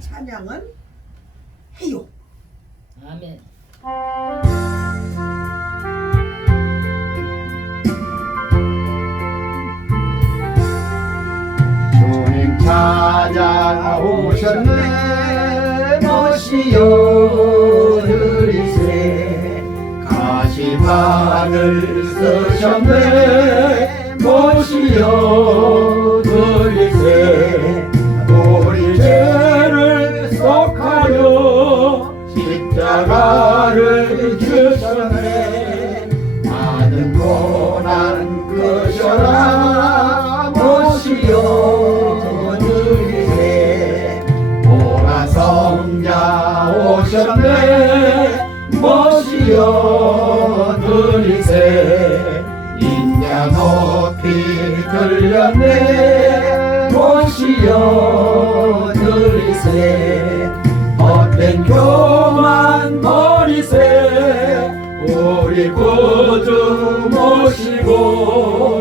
찬양은 해요. 아멘. 주님 찾아오셨네 모시여 드리세 가시판을 쓰셨네 모시여 헛된 교만 버리세 우리 구주 모시고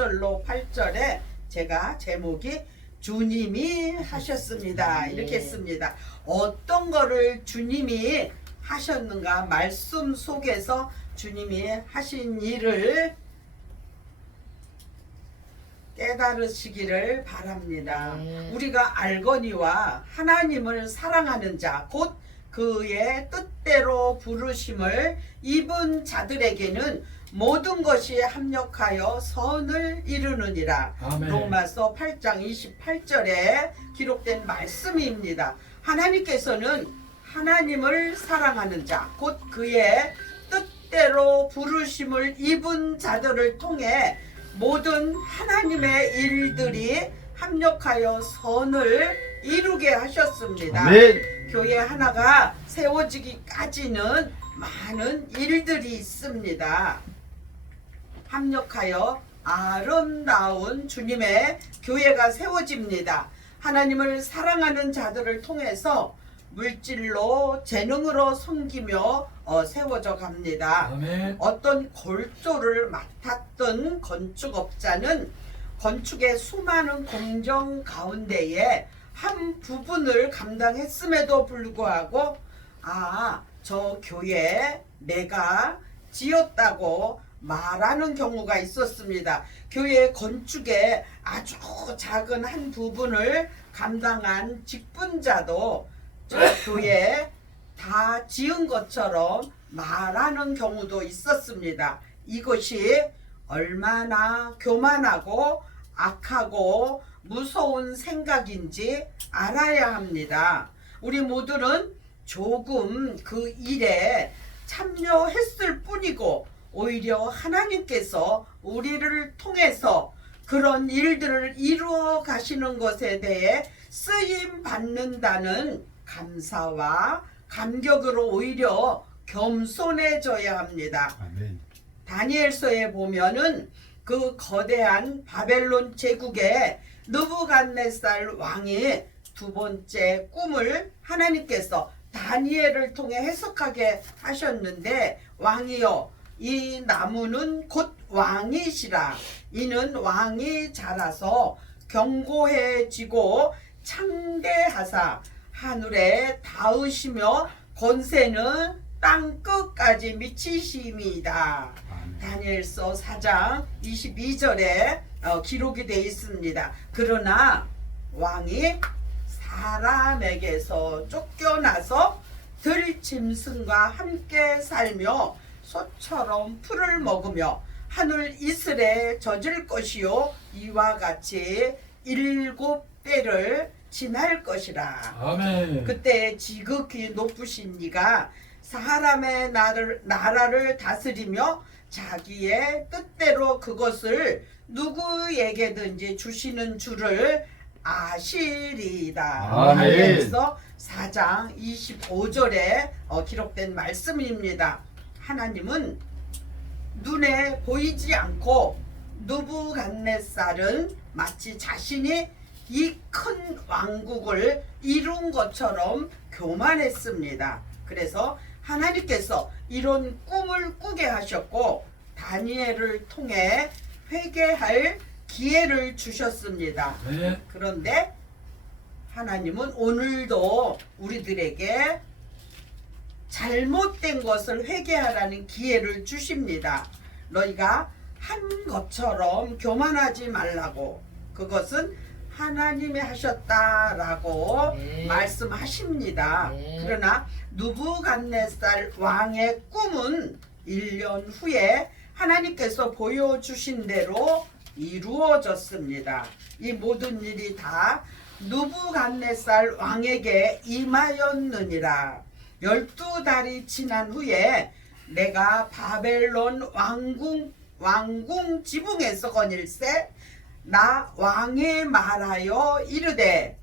6절로 8절에 제가 제목이 주님이 하셨습니다. 이렇게 했습니다. 어떤 거를 주님이 하셨는가 말씀 속에서 주님이 하신 일을 깨달으시기를 바랍니다. 네. 우리가 알거니와 하나님을 사랑하는 자, 곧 그의 뜻대로 부르심을 입은 자들에게는 모든 것이 합력하여 선을 이루느니라. 아멘. 로마서 8장 28절에 기록된 말씀입니다. 하나님께서는 하나님을 사랑하는 자, 곧 그의 뜻대로 부르심을 입은 자들을 통해 모든 하나님의 일들이 합력하여 선을 이루게 하셨습니다. 아멘 교회 하나가 세워지기까지는 많은 일들이 있습니다. 합력하여 아름다운 주님의 교회가 세워집니다. 하나님을 사랑하는 자들을 통해서 물질로 재능으로 섬기며 어, 세워져 갑니다. 아멘 어떤 골조를 맡았던 건축업자는 건축의 수많은 공정 가운데에 한 부분을 감당했음에도 불구하고 아, 저 교회 내가 지었다고 말하는 경우가 있었습니다. 교회 건축의 아주 작은 한 부분을 감당한 직분자도 저 교회 다 지은 것처럼 말하는 경우도 있었습니다. 이것이 얼마나 교만하고 악하고 무서운 생각인지 알아야 합니다. 우리 모두는 조금 그 일에 참여했을 뿐이고 오히려 하나님께서 우리를 통해서 그런 일들을 이루어 가시는 것에 대해 쓰임 받는다는 감사와 감격으로 오히려 겸손해져야 합니다. 아멘 다니엘서에 보면은 그 거대한 바벨론 제국의 느부갓네살 왕이 두 번째 꿈을 하나님께서 다니엘을 통해 해석하게 하셨는데 왕이여 이 나무는 곧 왕이시라 이는 왕이 자라서 경고해지고 창대하사 하늘에 닿으시며 권세는 땅 끝까지 미치심이다. 다니엘서 4장 22절에 어, 기록이 되어 있습니다. 그러나 왕이 사람에게서 쫓겨나서 들짐승과 함께 살며 소처럼 풀을 먹으며 하늘 이슬에 젖을 것이요 이와 같이 일곱 때를 지날 것이라. 아멘. 그때 지극히 높으신 이가 사람의 나를, 나라를 다스리며 자기의 뜻대로 그것을 누구에게든지 주시는 줄을. 아멘. 다니엘서 4장 25절에 어, 기록된 말씀입니다. 하나님은 눈에 보이지 않고 누부갓네살은 마치 자신이 이 큰 왕국을 이룬 것처럼 교만했습니다. 그래서 하나님께서 이런 꿈을 꾸게 하셨고 다니엘을 통해 회개할 기회를 주셨습니다. 네. 그런데 하나님은 오늘도 우리들에게 잘못된 것을 회개하라는 기회를 주십니다. 너희가 한 것처럼 교만하지 말라고 그것은 하나님이 하셨다라고 네. 말씀하십니다. 네. 그러나 누부갓네살 왕의 꿈은 1년 후에 하나님께서 보여주신 대로 이루어졌습니다. 이 모든 일이 다 누부갓네살 왕에게 임하였느니라. 열두 달이 지난 후에 내가 바벨론 왕궁 왕궁 지붕에서 거닐세 나 왕이 말하여 이르되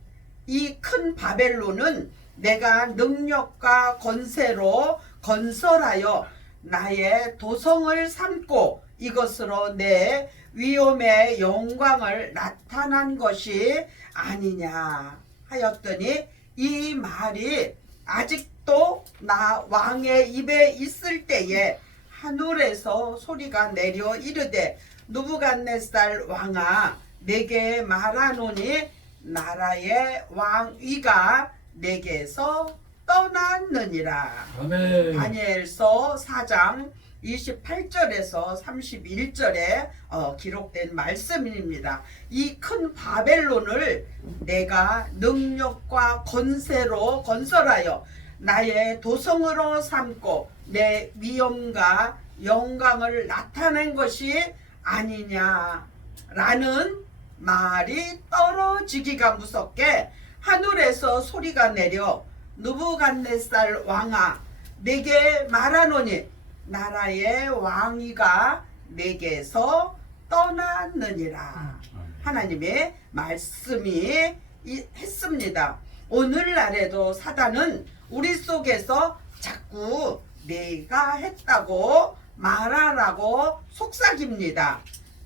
이 큰 바벨론은 내가 능력과 권세로 건설하여 나의 도성을 삼고 이것으로 내 위엄의 영광을 나타난 것이 아니냐 하였더니 이 말이 아직도 나 왕의 입에 있을 때에 하늘에서 소리가 내려 이르되 누부갓네살 왕아 내게 말하노니 나라의 왕위가 내게서 떠났느니라. 아멘. 다니엘서 4장 28절에서 31절에 어, 기록된 말씀입니다. 이 큰 바벨론을 내가 능력과 건세로 건설하여 나의 도성으로 삼고 내 위엄과 영광을 나타낸 것이 아니냐라는 말이 떨어지기가 무섭게 하늘에서 소리가 내려 누부갓네살 왕아 내게 말하노니 나라의 왕위가 내게서 떠났느니라 하나님의 말씀이 이- 했습니다. 오늘날에도 사단은 우리 속에서 자꾸 내가 했다고 말하라고 속삭입니다.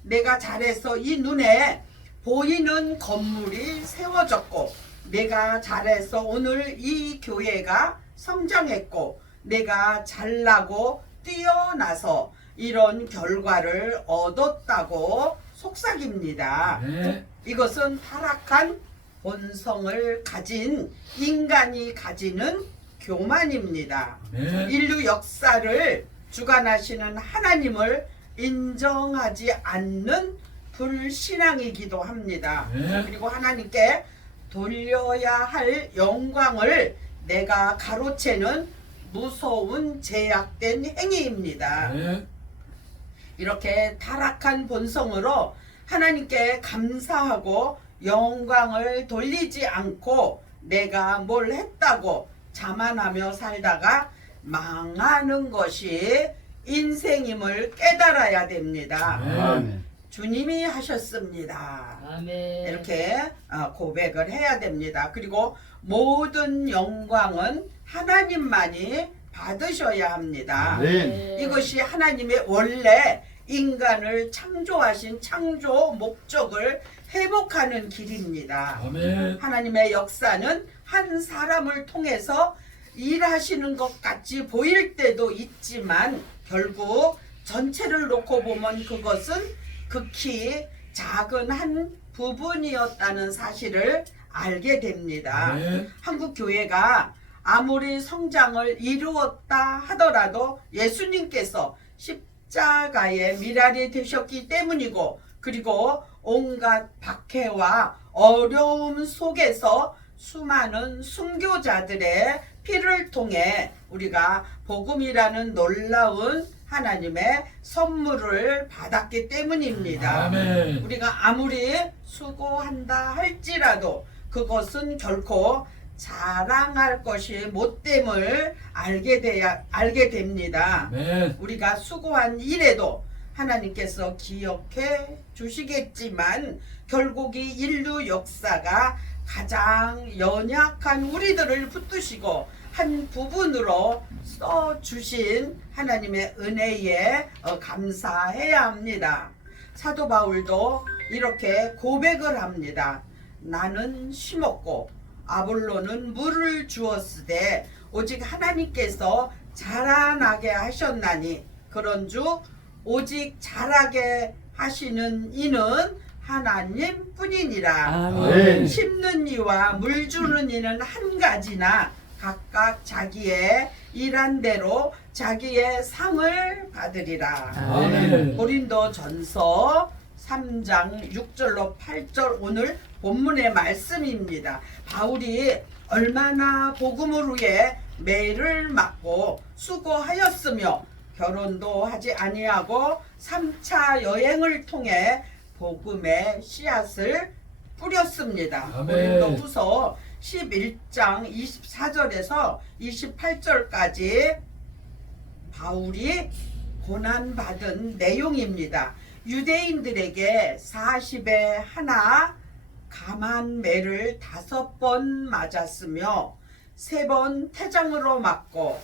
내가 잘해서 이 눈에 보이는 건물이 세워졌고 내가 잘해서 오늘 이 교회가 성장했고 내가 잘나고 뛰어나서 이런 결과를 얻었다고 속삭입니다. 네. 이것은 타락한 본성을 가진 인간이 가지는 교만입니다. 네. 인류 역사를 주관하시는 하나님을 인정하지 않는 불신앙이기도 합니다. 네. 그리고 하나님께 돌려야 할 영광을 내가 가로채는 무서운 제약된 행위입니다. 네. 이렇게 타락한 본성으로 하나님께 감사하고 영광을 돌리지 않고 내가 뭘 했다고 자만하며 살다가 망하는 것이 인생임을 깨달아야 됩니다. 네. 아멘. 주님이 하셨습니다. 아멘. 이렇게 어, 고백을 해야 됩니다. 그리고 모든 영광은 하나님만이 받으셔야 합니다. 아멘. 이것이 하나님의 원래 인간을 창조하신 창조 목적을 회복하는 길입니다. 아멘. 하나님의 역사는 한 사람을 통해서 일하시는 것 같이 보일 때도 있지만 결국 전체를 놓고 보면 그것은 극히 작은 한 부분이었다는 사실을 알게 됩니다. 네. 한국 교회가 아무리 성장을 이루었다 하더라도 예수님께서 십자가의 미랄이 되셨기 때문이고 그리고 온갖 박해와 어려움 속에서 수많은 순교자들의 피를 통해 우리가 복음이라는 놀라운 하나님의 선물을 받았기 때문입니다. 아멘. 우리가 아무리 수고한다 할지라도 그것은 결코 자랑할 것이 못됨을 알게 돼야 알게 됩니다. 아멘. 우리가 수고한 일에도 하나님께서 기억해 주시겠지만 결국 이 인류 역사가 가장 연약한 우리들을 붙드시고 한 부분으로 써 주신 하나님의 은혜에 어, 감사해야 합니다. 사도 바울도 이렇게 고백을 합니다. 나는 심었고 아볼로는 물을 주었으되 오직 하나님께서 자라나게 하셨나니 그런즉 오직 자라게 하시는 이는 하나님 뿐이니라. 아멘. 심는 이와 물 주는 이는 한 가지나 각각 자기의 일한 대로 자기의 상을 받으리라. 아멘. 고린도 전서 3장 6절로 8절 오늘 본문의 말씀입니다. 바울이 얼마나 복음을 위해 매를 맞고 수고하였으며 결혼도 하지 아니하고 3차 여행을 통해 복음의 씨앗을 뿌렸습니다. 고린도 후서 11장 24절에서 28절까지 바울이 고난받은 내용입니다. 유대인들에게 40에 하나 감한 매를 다섯 번 맞았으며 세 번 태장으로 맞고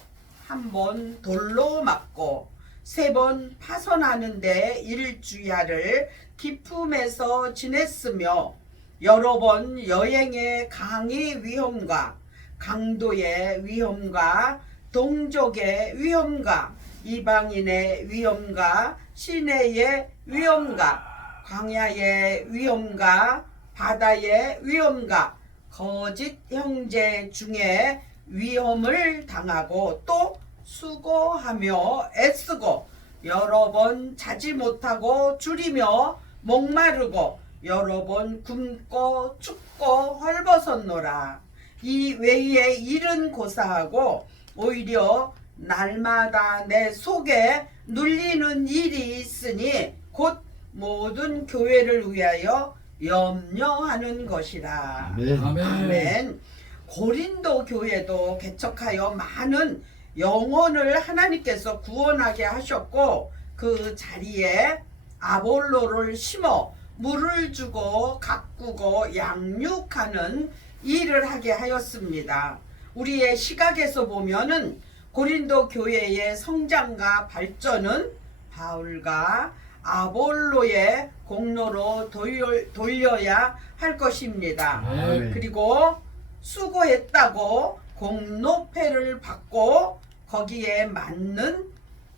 한 번 돌로 맞고 세 번 파손하는데 일주야를 기품에서 지냈으며 여러 번 여행의 강의 위험과 강도의 위험과 동족의 위험과 이방인의 위험과 시내의 위험과 광야의 위험과 바다의 위험과 거짓 형제 중에 위험을 당하고 또 수고하며 애쓰고 여러 번 자지 못하고 줄이며 목마르고 여러 번 굶고 춥고 헐벗었노라 이 외에 일은 고사하고 오히려 날마다 내 속에 눌리는 일이 있으니 곧 모든 교회를 위하여 염려하는 것이라. 아멘. 아멘. 아멘. 고린도 교회도 개척하여 많은 영혼을 하나님께서 구원하게 하셨고 그 자리에 아볼로를 심어 물을 주고 가꾸고 양육하는 일을 하게 하였습니다. 우리의 시각에서 보면은 고린도 교회의 성장과 발전은 바울과 아볼로의 공로로 돌려, 돌려야 할 것입니다. 아멘. 그리고 수고 했다고 공로패를 받고 거기에 맞는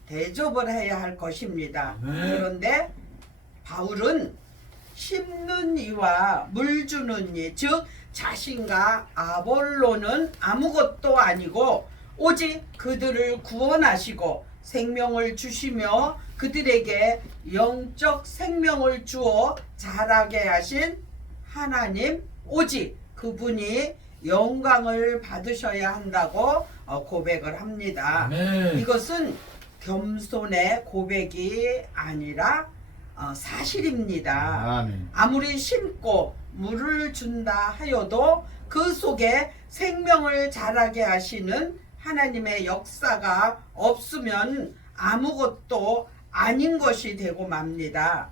대접을 해야 할 것입니다. 네. 그런데 바울은 심는 이와 물 주는 이, 즉 자신과 아볼로는 아무것도 아니고 오직 그들을 구원하시고 생명을 주시며 그들에게 영적 생명을 주어 자라게 하신 하나님 오직 그분이 영광을 받으셔야 한다고 어, 고백을 합니다. 아멘. 이것은 겸손의 고백이 아니라 어, 사실입니다. 아멘. 아무리 심고 물을 준다 하여도 그 속에 생명을 자라게 하시는 하나님의 역사가 없으면 아무것도 아닌 것이 되고 맙니다.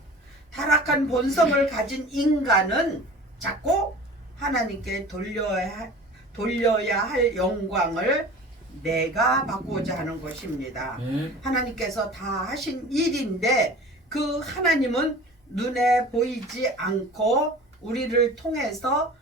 타락한 본성을 가진 인간은 자꾸 하나님께 돌려야, 돌려야 할 영광을 내가 받고자 하는 것입니다. 아멘. 하나님께서 다 하신 일인데 그 하나님은 눈에 보이지 않고 우리를 통해서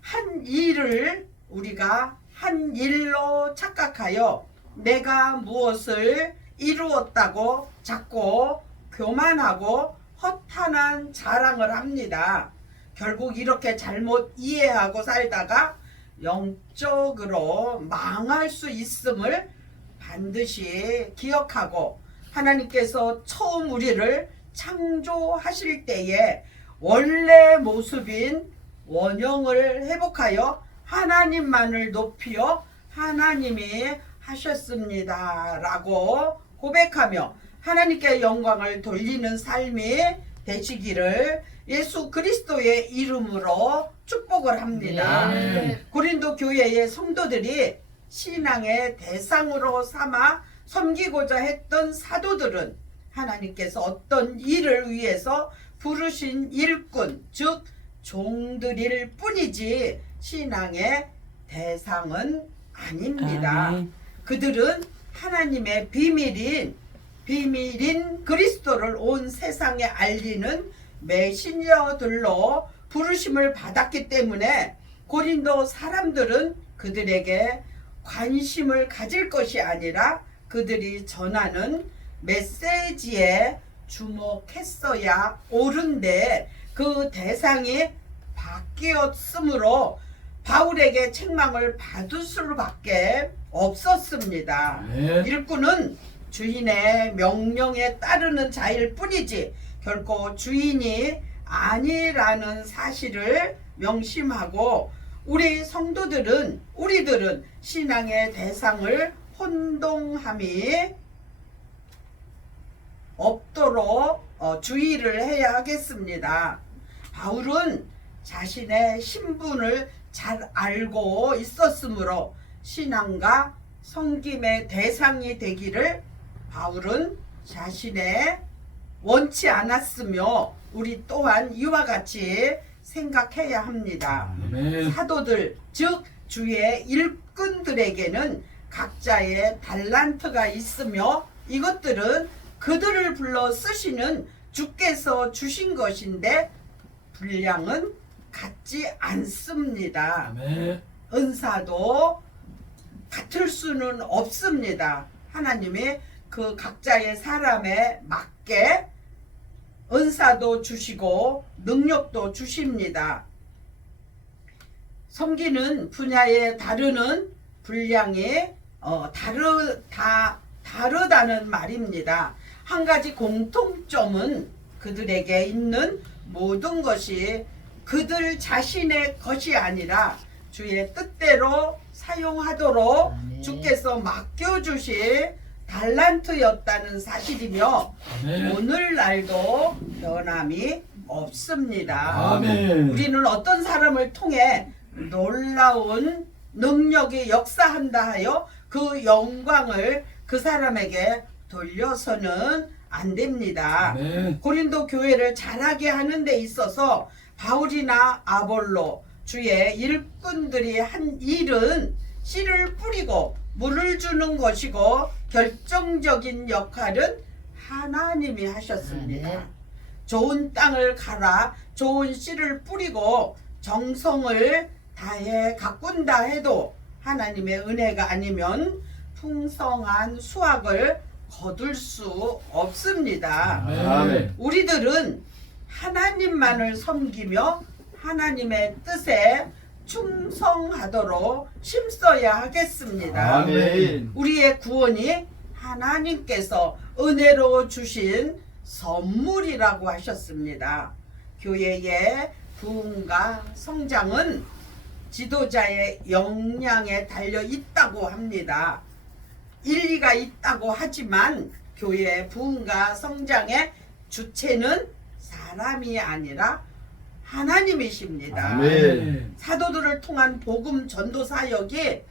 한 일을 우리가 한 일로 착각하여 내가 무엇을 이루었다고 작고 교만하고 허탄한 자랑을 합니다. 결국 이렇게 잘못 이해하고 살다가 영적으로 망할 수 있음을 반드시 기억하고 하나님께서 처음 우리를 창조하실 때에 원래 모습인 원형을 회복하여 하나님만을 높여 하나님이 하셨습니다. 라고 고백하며 하나님께 영광을 돌리는 삶이 되시기를 예수 그리스도의 이름으로 축복을 합니다. 네. 고린도 교회의 성도들이 신앙의 대상으로 삼아 섬기고자 했던 사도들은 하나님께서 어떤 일을 위해서 부르신 일꾼, 즉 종들일 뿐이지 신앙의 대상은 아닙니다. 아멘. 그들은 하나님의 비밀인 비밀인 그리스도를 온 세상에 알리는 메신저들로 부르심을 받았기 때문에 고린도 사람들은 그들에게 관심을 가질 것이 아니라 그들이 전하는 메시지에 주목했어야 옳은데 그 대상이 바뀌었으므로 바울에게 책망을 받을 수밖에 없었습니다. 네. 일꾼은 주인의 명령에 따르는 자일 뿐이지 결코 주인이 아니라는 사실을 명심하고 우리 성도들은 우리들은 신앙의 대상을 혼동함이 없도록 어, 주의를 해야 하겠습니다. 바울은 자신의 신분을 잘 알고 있었으므로 신앙과 성김의 대상이 되기를 바울은 자신의 원치 않았으며 우리 또한 이와 같이 생각해야 합니다. 아멘. 사도들 즉 주의 일꾼들에게는 각자의 달란트가 있으며 이것들은 그들을 불러 쓰시는 주께서 주신 것인데 분량은 같지 않습니다. 아멘. 은사도 같을 수는 없습니다. 하나님이 그 각자의 사람에 맞게 은사도 주시고 능력도 주십니다. 섬기는 분야에 다르는 분량이 어, 다르 다 다르다는 말입니다. 한 가지 공통점은 그들에게 있는 모든 것이 그들 자신의 것이 아니라 주의 뜻대로 사용하도록. 주께서 맡겨주신 달란트였다는 사실이며 아멘. 오늘날도 변함이 없습니다. 아멘. 우리는 어떤 사람을 통해 놀라운 능력이 역사한다 하여 그 영광을 그 사람에게 돌려서는 안 됩니다. 아멘. 고린도 교회를 잘하게 하는 데 있어서 바울이나 아볼로 주의 일꾼들이 한 일은 씨를 뿌리고 물을 주는 것이고 결정적인 역할은 하나님이 하셨습니다. 아멘. 좋은 땅을 갈아 좋은 씨를 뿌리고 정성을 다해 가꾼다 해도 하나님의 은혜가 아니면 풍성한 수확을 거둘 수 없습니다. 아멘. 우리들은 하나님만을 섬기며 하나님의 뜻에 충성하도록 힘써야 하겠습니다. 아멘. 우리의 구원이 하나님께서 은혜로 주신 선물이라고 하셨습니다. 교회의 부흥과 성장은 지도자의 역량에 달려 있다고 합니다. 일리가 있다고 하지만 교회의 부흥과 성장의 주체는 사람이 아니라 하나님이십니다. 아멘. 사도들을 통한 복음 전도 사역이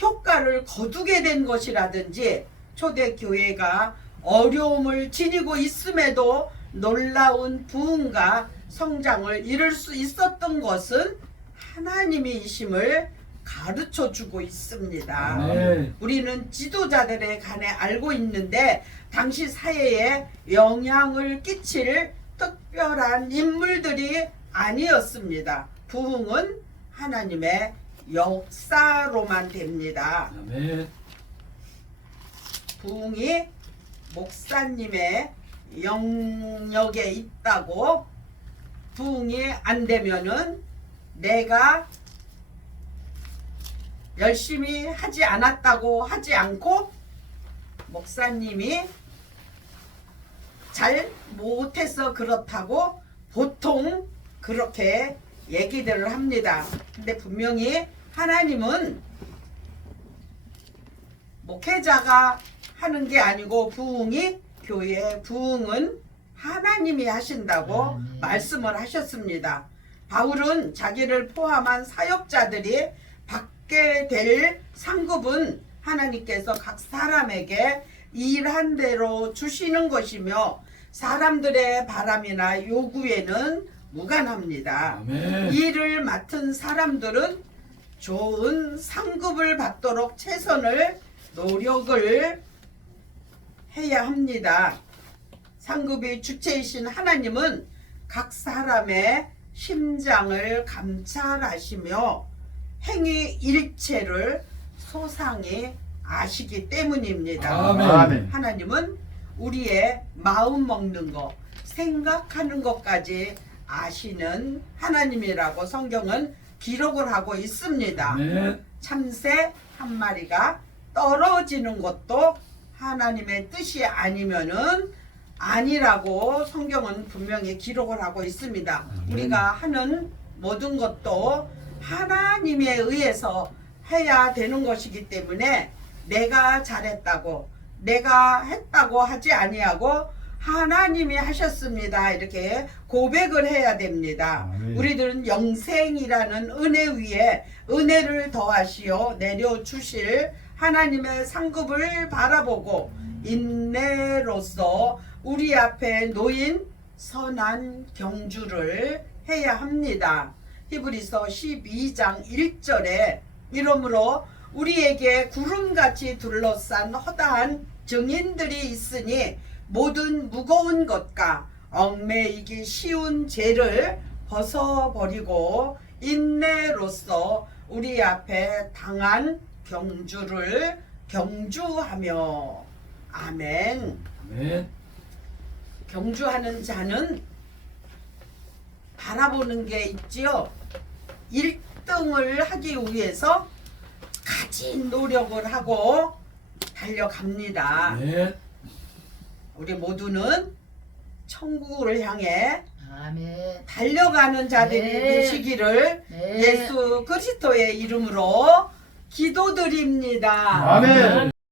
효과를 거두게 된 것이라든지 초대 교회가 어려움을 지니고 있음에도 놀라운 부흥과 성장을 이룰 수 있었던 것은 하나님이심을 가르쳐 주고 있습니다. 아멘. 우리는 지도자들에 관해 알고 있는데 당시 사회에 영향을 끼칠 특별한 인물들이 아니었습니다. 부흥은 하나님의 역사로만 됩니다. 아멘. 부흥이 목사님의 영역에 있다고 부응이 안 되면은 내가 열심히 하지 않았다고 하지 않고 목사님이 잘 못해서 그렇다고 보통 그렇게 얘기들을 합니다. 근데 분명히 하나님은 목회자가 하는 게 아니고 부흥이 교회 부흥은 하나님이 하신다고 아멘. 말씀을 하셨습니다. 바울은 자기를 포함한 사역자들이 받게 될 상급은 하나님께서 각 사람에게 일한 대로 주시는 것이며 사람들의 바람이나 요구에는 무관합니다. 아멘. 일을 맡은 사람들은 좋은 상급을 받도록 최선을 노력을 해야 합니다. 상급의 주체이신 하나님은 각 사람의 심장을 감찰하시며 행위 일체를 소상히 아시기 때문입니다. 아멘. 하나님은 우리의 마음 먹는 거, 생각하는 것까지 아시는 하나님이라고 성경은 기록을 하고 있습니다. 아멘. 참새 한 마리가 떨어지는 것도 하나님의 뜻이 아니면은 아니라고 성경은 분명히 기록을 하고 있습니다. 우리가 하는 모든 것도 하나님에 의해서 해야 되는 것이기 때문에 내가 잘했다고 내가 했다고 하지 아니하고 하나님이 하셨습니다. 이렇게 고백을 해야 됩니다. 아멘. 우리들은 영생이라는 은혜 위에 은혜를 더하시어 내려 주실 하나님의 상급을 바라보고 인내로서 우리 앞에 놓인 선한 경주를 해야 합니다. 히브리서 12장 1절에 이러므로 우리에게 구름같이 둘러싼 허다한 증인들이 있으니 모든 무거운 것과 얽매이기 쉬운 죄를 벗어버리고 인내로서 우리 앞에 당한 경주를 경주하며 아멘. 아멘. 경주하는 자는 바라보는 게 있지요. 1등을 하기 위해서 가진 노력을 하고 달려갑니다. 아멘. 우리 모두는 천국을 향해 아멘. 달려가는 자들이 네. 되시기를 네. 예수 그리스도의 이름으로 기도드립니다. 아멘.